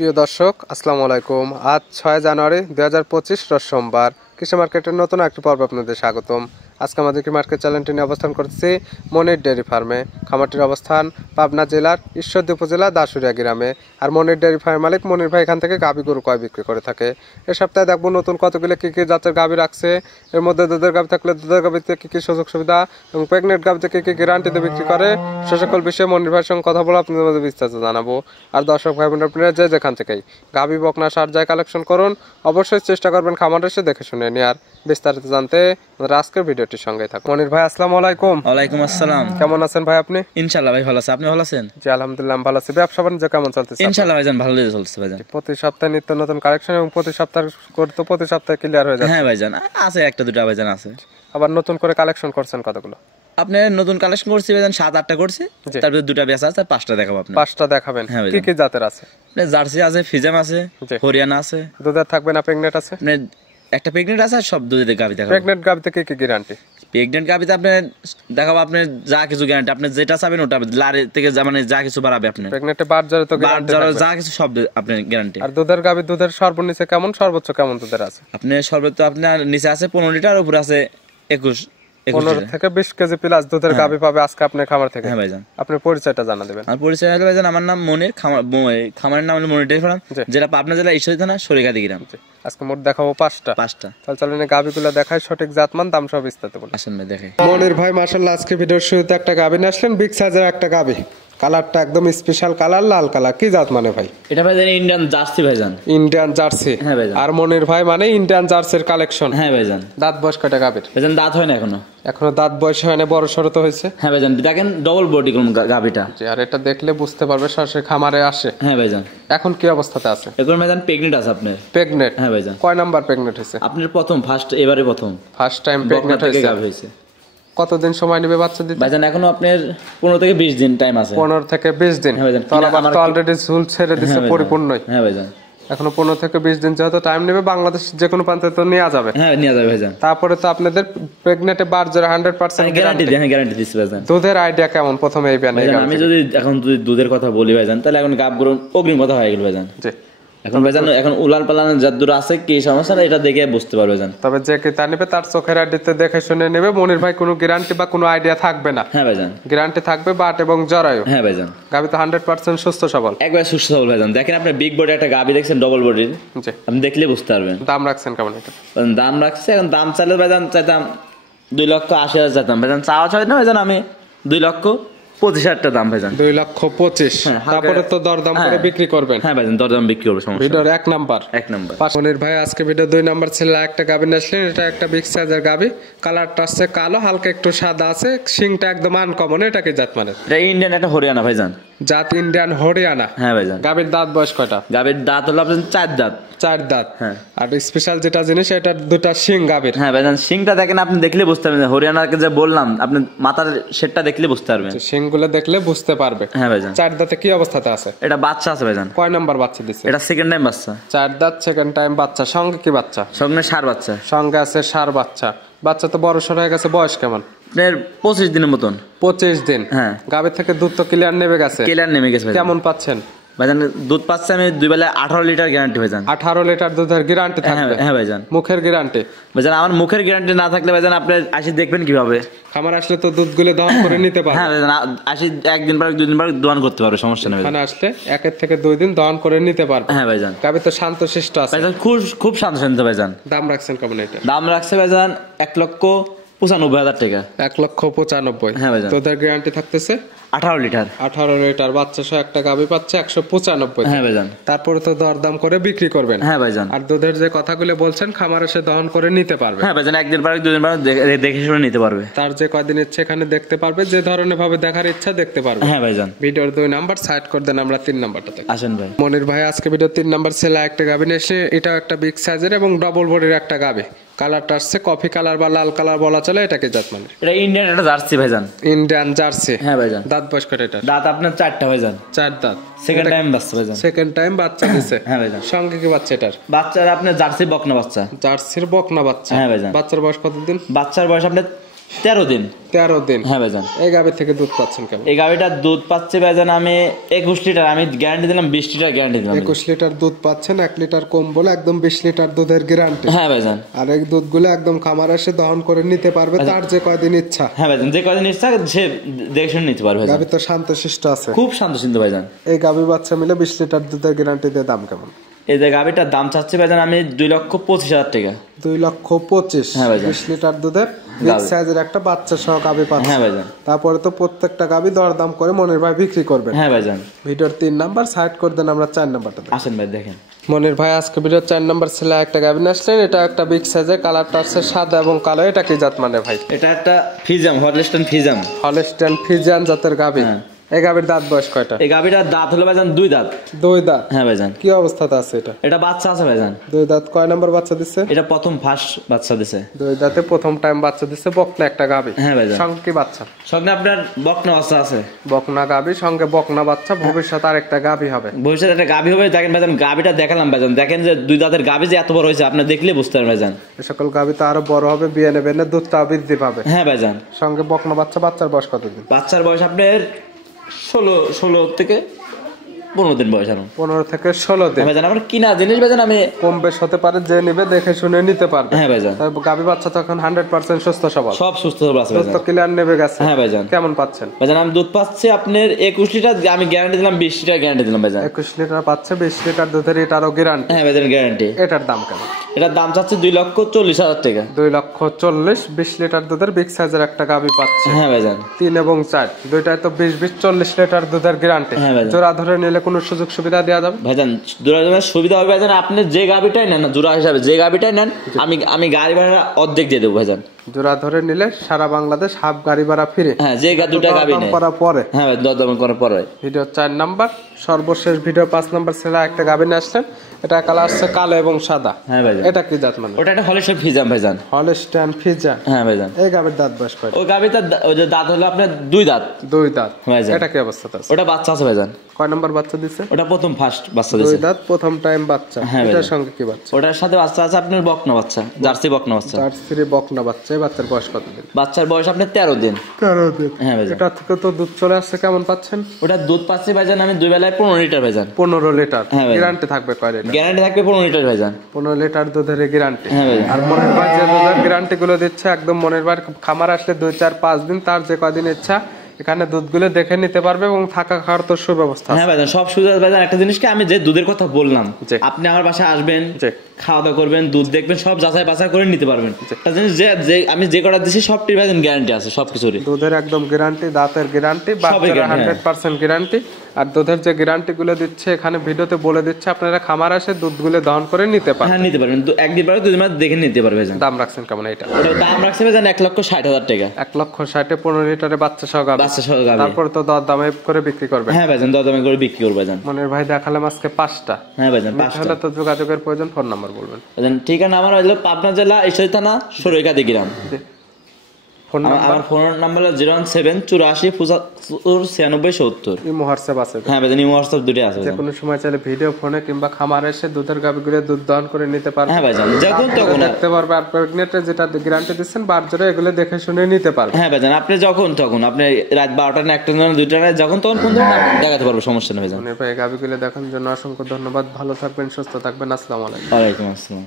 প্রিয় দর্শক, আসসালামু আলাইকুম। আজ 6 জানুয়ারি 2025 রোজ সোমবার। কৃষি মার্কেটের নতুন একটি পর্ব আপনাদের স্বাগতম। আজকে আমাদের কৃষি মার্কেট চ্যানেলটি নিয়ে অবস্থান করছি মনির ডেয়ারি ফার্মে। খামারটির অবস্থান পাবনা জেলার ঈশ্বরদী উপজেলা দাসুরিয়া গ্রামে। আর মনির ডেয়ারি ফার্মের মালিক মনির ভাই এখান থেকে গাভী গরু কয় বিক্রি করে থাকে। এ সপ্তাহে দেখবো নতুন কতগুলো কী কী জাতের গাভী রাখছে, এর মধ্যে দুধের গাভী থাকলে দুধের গাভীতে কী কী সুযোগ সুবিধা এবং প্রেগনেন্ট গাভীতে কী কী গ্যারান্টিতে বিক্রি করে, সে সকল বিষয়ে মনির ভাইয়ের সঙ্গে কথা বলে আপনাদের মধ্যে বিস্তারিত জানাবো। আর দর্শক ভাই বোন আপনারা যে যেখান থেকেই গাভী বকনা সার যায় কালেকশন করুন, অবশ্যই চেষ্টা করবেন খামার এসে দেখে শুনে নিয়ে। আর বিস্তারিত জানতে আজকের ভিডিওটির সঙ্গে থাকুন। মনির ভাই, আসসালামু আলাইকুম। ওয়ালাইকুম আসসালাম। কেমন আছেন ভাই আপনি? ইনশাআল্লাহ ভাই ভালো আছি, আপনি ভালো আছেন? জি আলহামদুলিল্লাহ ভালো আছি। ব্যবসা বাণিজ্য কেমন চলতেছে? ইনশাআল্লাহ ভাইজান ভালোই চলছে ভাইজান। প্রতি সপ্তাহে নিত্য নতুন কালেকশন এবং প্রতি সপ্তাহে করতে প্রতি সপ্তাহে ক্লিয়ার হয়ে যাচ্ছে। হ্যাঁ ভাইজান আছে, একটা দুটো ভাইজান আছে। আবার নতুন করে কালেকশন করছেন কতগুলো? আপনি নতুন কালেকশন করছি ভাইজান 7-8টা করছি, তারপর দুটো বেচা আছে, 5টা দেখাবো আপনি। 5টা দেখাবেন। হ্যাঁ কি কি জাতের আছে? জার্সি আছে, ফিজাম আছে, হরিয়ানা আছে। দুধের থাকবে না প্রেগনেন্ট আছে? আপনি একটা প্রেগনেন্ট আছে, আর সব দুধের গাভী দেখাবো। প্রেগনেন্ট গাভীতে কি কি গ্যারান্টি? প্রেগনেন্ট গাভীতে আপনি দেখাবো, আপনি যা কিছু গ্যারান্টি, আপনি যেটা চাবেন ওটা লারে থেকে মানে যা কিছু বাড়াবে। আপনি প্রেগনেন্টে বাড়জারে তো গ্যারান্টি থাকবে, যা কিছু সব আপনি গ্যারান্টি। আর দুধের গাভী দুধের সর্বনিচে কেমন সর্বোচ্চ কেমন দুধের আছে? আপনি সর্বোচ্চ আপনার নিচে আছে 15 লিটার, উপরে আছে 21 15 থেকে 20 কেজি প্লাস দুধের গাভী পাবে আজকে আপনার খামার থেকে। হ্যাঁ ভাইজান। আপনার পরিচয়টা জানা দেবেন। আমার পরিচয় হলো ভাইজান, আমার নাম মনির, খামারের নাম হলো মনির ডেয়ারি ফার্ম, যেটা পাবনা জেলা ঈশ্বরদী থানা সরিঘাটি গ্রাম। আজকে মোট দেখাবো 5টা। তাহলে চলেন গাভীগুলো দেখাই, সঠিক জাতমান দাম সব বিস্তারিত বলুন। আসেন ভাই দেখাই। মনির ভাই মাশাআল্লাহ আজকে ভিডিওর শুরুতে একটা গাভী নিয়ে আসলেন, বিগ সাইজের একটা গাভী। কালারটা একদম স্পেশাল কালার, লাল কালার। কি জাত মানে ভাই? এটা ভাইজান ইন্ডিয়ান জার্সি ভাইজান। Indian jersey? হ্যাঁ ভাইজান। আর মনির ভাই মানে ইন্ডিয়ান জার্সির কালেকশন? হ্যাঁ ভাইজান। দাঁত বয়স কয়টা গাভীর? ভাইজান দাঁত হয় না এখনো দাঁত বয়স হয় না, বড় সরো তো হয়েছে। হ্যাঁ ভাইজান, দেখেন ডবল বডি গাভীটা। আর এটা দেখলে বুঝতে পারবে সরাসরি খামারে আসে। হ্যাঁ ভাইজান। এখন কি অবস্থাতে আছে? এখন ভাইজান প্রেগনেন্ট আছে আপনার। প্রেগনেন্ট? হ্যাঁ ভাইজান। কয় নাম্বার প্রেগনেন্ট হয়েছে? আপনার এবারে প্রথম ফার্স্ট টাইম প্রেগনেন্ট হয়েছে। কতদিন সময় নেবে বাচ্চা দিতে? ভাইজান এখনো আপনার 15 থেকে 20 দিন টাইম আছে। 15 থেকে 20 দিন? তাহলে তো অলরেডি ঝুল ছেড়ে দিচ্ছে পরিপূর্ণই। হ্যাঁ ভাইজান। এখনো 15 থেকে 20 দিন যেহেতু টাইম নেবে, বাংলাদেশ যে কোনো প্রান্তে তো নেওয়া যাবে। হ্যাঁ নেওয়া যাবে ভাইজান। তারপরে তো আপনাদের প্রেগনেন্টে বারজোরে 100% গ্যারান্টি দেন, গ্যারান্টি দিচ্ছি ভাইজান। দুধের আইডিয়া কেমন প্রথমে এই ব্যানে? আমি যদি এখন দুধের কথা বলি ভাইজান, তাহলে এখন গাব গরু অগ্রিম কথা হয়ে গেল ভাইজান। জি। এখন ভাইজান এখন উলান পালান যতদূর আছে কি সমস্যা এটা দেখে বুঝতে পারবে ভাইজান। তবে যে কি তা নেবে তার চোখের আইডিতে দেখে শুনে নেবে। মনির ভাই কোনো গ্যারান্টি বা কোনো আইডিয়া থাকবে না? হ্যাঁ ভাইজান। গ্যারান্টি থাকবে বাট এবং জরায়ু? হ্যাঁ ভাইজান। গাবি তো 100% সুস্থ সবল? একবার সুস্থ সবল ভাইজান। দেখেন আপনি বিগ বডি একটা গাবি দেখছেন, ডবল বডির। জি। আপনি দেখলে বুঝতে পারবেন। দাম রাখছেন কেমন এটা? দাম রাখছে এখন, দাম চাইলে ভাইজান চাইতাম 2,80,000 চাইতাম ভাইজান। চাওয়া চাই না ভাইজান, আমি 2,25,000 দাম ভাইজান। 2,25,000? তারপরে তো দরদাম করে বিক্রি করবেন? হ্যাঁ ভাইজান, দরদাম বিক্রি করব, সমস্যা। ভিডিওর 1 নাম্বার? 1 নাম্বার। মনির ভাই আজকে ভিডিও 2 নাম্বার ছিল একটা গাবি আসলেন। এটা একটা বিগ সাইজের গাবি, কালারটা আছে কালো, হালকা একটু সাদা আছে, শিংটা একদম আনকমন। এটা কি জাত মানে? এটা ইন্ডিয়ান একটা হরিয়ানা ভাইজান। জাত ইন্ডিয়ান হরিয়ানা? হ্যাঁ ভাইজান। গাবির দাঁত বয়স কয়টা? গাবির দাঁত হলো আপনার 4 দাঁত। 4 দাঁত? হ্যাঁ। আর স্পেশাল যেটা জিনিস এটা দুটা শিং গাবির? হ্যাঁ ভাইজান, শিংটা দেখেন আপনি দেখলে বুঝতে পারবেন। হরিয়ানাকে যে বললাম, আপনি মাথার শেডটা দেখলে বুঝতে পারবেন, শিংগুলো দেখলে বুঝতে পারবে। হ্যাঁ ভাইজান। 4 দাঁতে কি অবস্থাতে আছে? এটা বাচ্চা আছে ভাইজান। কয় নাম্বার বাচ্চা দিচ্ছে? এটা সেকেন্ড টাইম বাচ্চা। 4 দাঁত সেকেন্ড টাইম বাচ্চা। সঙ্গে কি বাচ্চা? সঙ্গে ষাঁড় বাচ্চা। সঙ্গে আছে ষাঁড় বাচ্চা। বাচ্চা তো বড় সর হয়ে গেছে, বয়স কেমন? 25 দিনের মতন। 25 দিন? হ্যাঁ। গাবের থেকে দুধ তো ক্লিয়ার নেমে গেছে? ক্লিয়ার নেমে গেছে। কেমন পাচ্ছেন ভাইজান? দুধ পাচ্ছে আমি 2 বেলা 18 লিটার গ্যারান্টি ভাইজান। 18 লিটার দুধের গ্যারান্টি থাকবে? হ্যাঁ ভাইজান। মুখের গ্যারান্টি? ভাইজান আমার মুখের গ্যারান্টি না থাকলে ভাইজান আপনি আসি দেখবেন কিভাবে? খামার আসলে তো দুধগুলো দহন করে নিতে পারবে? হ্যাঁ ভাইজান, আসি একদিন পর 2 দিন পর দহন করতে পারবে, সমস্যা নেই। এখানে আসলে 1 থেকে 2 দিন দহন করে নিতে পারবে? হ্যাঁ ভাইজান। গাবি তো শান্ত শিষ্ট আছে ভাইজান, খুব শান্ত ভাইজান। দাম রাখছেন কেমন এটা? দাম রাখছে ভাইজান 1,95,000 টাকা। 1,95,000? হ্যাঁ ভাইজান। তোদের গ্যারান্টি থাকতেছে 18 লিটার। 18 লিটার বাচ্চা সহ একটা গাবি পাচ্ছে 195। হ্যাঁ ভাইজান। তারপরে তো দরদাম করে বিক্রি করবেন? হ্যাঁ ভাইজান। আর দুধের যে কথাগুলো বলছেন খামার এসে দহন করে নিতে পারবে? হ্যাঁ ভাইজান, একদিন পর 2 দিন পর দেখে শুনে নিতে পারবে। তার যে কয়দিন ইচ্ছে এখানে দেখতে পারবে, যে ধরনের ভাবে দেখার ইচ্ছা দেখতে পারবে। হ্যাঁ ভাইজান। ভিডিওর 2 নাম্বার সাইড করে দেন, আমরা 3 নাম্বারটাতে আসেন ভাই। মনির ভাই আজকে ভিডিও 3 নাম্বার ছেলে একটা গাবি এসে, এটা একটা বিগ সাইজের এবং ডবল বডির একটা গাবি। কালারটা আসছে কফি কালার বা লাল কালার বলা চলে। এটা কি জাত মানে? এটা ইন্ডিয়ান একটা জার্সি ভাইজান। Indian jersey? হ্যাঁ ভাইজান। দাঁত বয়স কত এটা? দাঁত আপনার 4টা ভাইজান। 4 দাঁত? সেকেন্ড টাইম বাচ্চা ভাইজান। সেকেন্ড টাইম বাচ্চা দিছে? হ্যাঁ ভাইজান। সঙ্গে কি বাচ্চা এটার? বাচ্চার আপনার জার্সি বকনা বাচ্চা। জার্সির বকনা বাচ্চা? হ্যাঁ ভাইজান। বাচ্চার বয়স কতদিন? বাচ্চার বয়স আপনার 13 দিন। 13 দিন। হ্যাঁ ভাইজান। এই গাভী থেকে দুধ পাচ্ছেন কেমন? এই গাভীটার দুধ পাচ্ছে ভাইজান আমি 21 লিটার, আমি গ্যারান্টি দিলাম 20 লিটার গ্যারান্টি দিলাম। 21 লিটার দুধ পাচ্ছেন, 1 লিটার কম বলে একদম 20 লিটার দুধের গ্যারান্টি। হ্যাঁ ভাইজান। আর এই দুধগুলো একদম খামার এসে দহন করে নিতে পারবে তার যে কয়দিন ইচ্ছা। হ্যাঁ ভাইজান, যে কয়দিন ইচ্ছা সে দেখে শুনে নিতে পারবে। গাভী তো শান্তশিষ্ট আছে, খুব শান্তশিষ্ট ভাইজান। এই গাভী বাচ্চা মিলে 20 লিটার দুধের গ্যারান্টি দিয়ে দাম কেমন? এই যে গাভীটার দাম চাচ্ছে ভাইজান আমি 2,25,000 টাকা। 2,25,000। হ্যাঁ ভাইজান। 20 লিটার দুধের বিগ সাইজের একটা বাচ্চা সহ গাভী পাচ্ছেন। হ্যাঁ ভাইজান। তারপরে তো প্রত্যেকটা গাভী দরদাম করে মনির ভাই বিক্রি করবেন। হ্যাঁ ভাইজান। ভিডিওর 3 নাম্বার সাইড করে দেন, আমরা 4 নাম্বারটা দেখি। আসেন ভাই দেখেন। মনির ভাই আজকে ভিডিওর 4 নাম্বার ছেলে একটা গাভী নিয়ে আসলেন, এটা একটা বিগ সাইজের, কালারটা আছে সাদা এবং কালো। এটা কি জাত মানে ভাই? এটা একটা ফিজাম, হলস্টাইন ফিজাম। হলস্টাইন ফ্রিজিয়ান জাতের গাভী। এই গাভীর দাঁত বয়স কয়টা? এই গাভীটার দাঁত হলো ভাইজান 2 দাঁত। 2 দাঁত। হ্যাঁ ভাইজান। কি অবস্থাতে আছে এটা? এটা বাচ্চা আছে ভাইজান। 2 দাঁত। কয় নাম্বার বাচ্চা দিচ্ছে? এটা প্রথম ফার্স্ট বাচ্চা দিছে। 2 দাঁতে প্রথম টাইম বাচ্চা দিচ্ছে, বকনা একটা গাভী। হ্যাঁ ভাইজান। সঙ্গে কি বাচ্চা? সঙ্গে আপনার বকনা বাচ্চা আছে। বকনা গাভী সঙ্গে বকনা বাচ্চা, ভবিষ্যৎ আর একটা গাভী হবে। ভবিষ্যতে একটা গাভী হবে। দেখেন ভাইজান গাভীটা দেখালাম ভাইজান, দেখেন যে 2 দাঁতের গাভী যে এত বড় হয়েছে আপনি দেখলে বুঝতে পারবেন ভাইজান। এই সকল গাভী তো আরো বড় হবে, বিয়ে নেবেন, দুধটাও বৃদ্ধি পাবে। হ্যাঁ ভাইজান। সঙ্গে বকনা বাচ্চা। বাচ্চার বয়স কতদিন? বাচ্চার বয়স আপনার 16 থেকে 15 দিন বয়স। আর 15 থেকে 16 দিন। ভাইজান আমার কিনা জিনিস ভাইজান আমি কম বেশ হতে পারে, যে নিবে দেখে শুনে নিতে পারবে। হ্যাঁ ভাইজান। গাভী বাচ্চা তখন 100% সুস্থ সবল, সব সুস্থ আছে দুধ ভাইজান। তো ক্লিয়ার নেবে গেছে। হ্যাঁ ভাইজান। কেমন পাচ্ছেন? ভাইজান আমি দুধ পাচ্ছি আপনার 21 লিটার, আমি গ্যারান্টি দিলাম 20 লিটার গ্যারান্টি দিলাম ভাইজান। 21 লিটার পাচ্ছে, 20 লিটার দুধের এটারও গ্যারান্টি। হ্যাঁ ভাইজান গ্যারান্টি। এটার দাম কেমন? এটার দাম চাচ্ছে 2,40,000 টাকা। 2,40,000। 20 লিটার দুধের বিগ সাইজের একটা গাভী পাচ্ছে। হ্যাঁ ভাইজান। 3 এবং 4 দুইটাই তো 20-20 40 লিটার দুধের গ্যারান্টি। হ্যাঁ ভাইজান। জোড়া ধরে নিলে কোনো সুযোগ সুবিধা দেওয়া যাবে? ভাইজান জোড়া জোড়া সুবিধা হবে ভাইজান, আপনি যে গাভীটাই নেন না জোড়া হিসাবে, যে গাভীটাই নেন আমি গাড়ি ভাড়া অর্ধেক দিয়ে দেবো ভাইজান। জোড়া ধরে নিলে সারা বাংলাদেশ হাফ গাড়ি ভাড়া ফ্রি। হ্যাঁ যে দুটা গাভী নেয় করার পরে। হ্যাঁ ভাই দরদাম করার পরে। ভিডিও 4 নাম্বার সর্বশেষ ভিডিও 5 নাম্বার ছেলে একটা গাভী নিয়ে আসলেন, এটা কালার আসছে কালো এবং সাদা। হ্যাঁ ভাইজান। এটা কি জাত মানে? ওটা একটা হলস্টাইন ফিজাম ভাইজান। Holstein Friesian. হ্যাঁ ভাইজান। এই গাভীর দাঁত বয়স কয়টা? ওই গাভীটার ওই যে দাঁত হলো আপনার 2 দাঁত। 2 দাঁত। ভাইজান। এটা কি অবস্থাতে আছে? ওটা বাচ্চা আছে ভাইজান। কয় নাম্বার বাচ্চা দিছে? ওটা প্রথম ফার্স্ট বাচ্চা 2 দিছে। দাঁত প্রথম টাইম বাচ্চা। হ্যাঁ এটার ভাইজান। সঙ্গে কি বাচ্চা? ওটার সাথে বাচ্চা আছে আপনার বকনা বাচ্চা, জার্সি বকনা বাচ্চা। জার্সি বকনা বাচ্চা। এই বাচ্চার বয়স কতদিন? বাচ্চার বয়স আপনার 13 দিন। 13 দিন। হ্যাঁ ভাইজান। এটা থেকে তো দুধ চলে আসছে, কেমন পাচ্ছেন? ওটা দুধ পাচ্ছে ভাইজান আমি 2 বেলায় 15 লিটার ভাইজান। 15 লিটার। হ্যাঁ ভাইজান। গ্যারান্টি থাকবে কয় লিটার? গ্যারান্টি থাকবে 15 লিটার ভাইজান। 15 লিটার দুধের গ্যারান্টি। হ্যাঁ ভাইজান। আর মনের ভাই যে দুধের গ্যারান্টি গুলো দিচ্ছে একদম মনের ভাই খামার আসলে 2, 4, 5 দিন তার যে কয়দিন ইচ্ছা এখানে দুধগুলো দেখে নিতে পারবে এবং থাকা খাওয়ার তো সুব্যবস্থা আছে। হ্যাঁ ভাইজান সব সুবিধা ভাইজান। একটা জিনিসকে আমি যে দুধের কথা বললাম, জি। আপনি আমার বাসায় আসবেন, জি। খাওয়া দাওয়া করবেন, দুধ দেখবেন, সব যাচাই বাছাই করে নিতে পারবেন। একটা জিনিস যে আমি যে কটা দিছি সবটির ভাইজান গ্যারান্টি আছে সবকিছুরই। দুধের একদম গ্যারান্টি, দাঁতের গ্যারান্টি, বাচ্চার guarantee, 100% গ্যারান্টি। আর দুধের যে গ্যারান্টি গুলো দিচ্ছে এখানে ভিডিওতে বলে দিচ্ছে, আপনারা খামার আসে দুধগুলো দহন করে নিতে পারেন। হ্যাঁ নিতে পারবেন, একদিন পরে 2 দিন পরে দেখে নিতে পারবে ভাইজান। দাম রাখছেন কেমন এটা? ওটার দাম রাখছে ভাইজান 1,60,000 টাকা। 1,60,000 15 লিটারে বাচ্চা সহ গাভী। বাচ্চা সহ গাভী। তারপর তো দামে করে বিক্রি করবে। হ্যাঁ ভাইজান দরদামে করে বিক্রি করবে ভাইজান। মনের ভাই দেখালাম আজকে 5টা। হ্যাঁ ভাইজান 5টা। তাহলে তো যোগাযোগের প্রয়োজন, ফোন নাম্বার বলবেন। ভাইজান ঠিকানা আমার হলো পাবনা জেলা ঈশ্বরদী থানা সরৈকাদি গ্রাম। Phone number? আমার ফোন নাম্বার হলো 01784759670। ইমো হোয়াটসঅ্যাপ আছে? হ্যাঁ ভাইজান ইমো হোয়াটসঅ্যাপ দুটোই আছে। যে কোনো সময় চাইলে ভিডিও ফোনে কিংবা খামার এসে দুধের গাভীগুলো দুধ দহন করে নিতে পারবে। হ্যাঁ ভাইজান যখন তখন দেখতে পারবে। আর প্রেগনেন্টে যেটা গ্যারান্টি দিচ্ছেন বারজোরে এগুলো দেখে শুনে নিতে পারবে। হ্যাঁ ভাইজান আপনি যখন তখন আপনি রাত 12টা না 1টা না 2টা না যখন তখন ফোন ধরুন দেখাতে পারবো, সমস্যা নেই ভাইজান। মনির ভাই গাভীগুলো দেখার জন্য অসংখ্য ধন্যবাদ। ভালো থাকবেন, সুস্থ থাকবেন। আসসালামু আলাইকুম। ওয়ালাইকুম আসসালাম।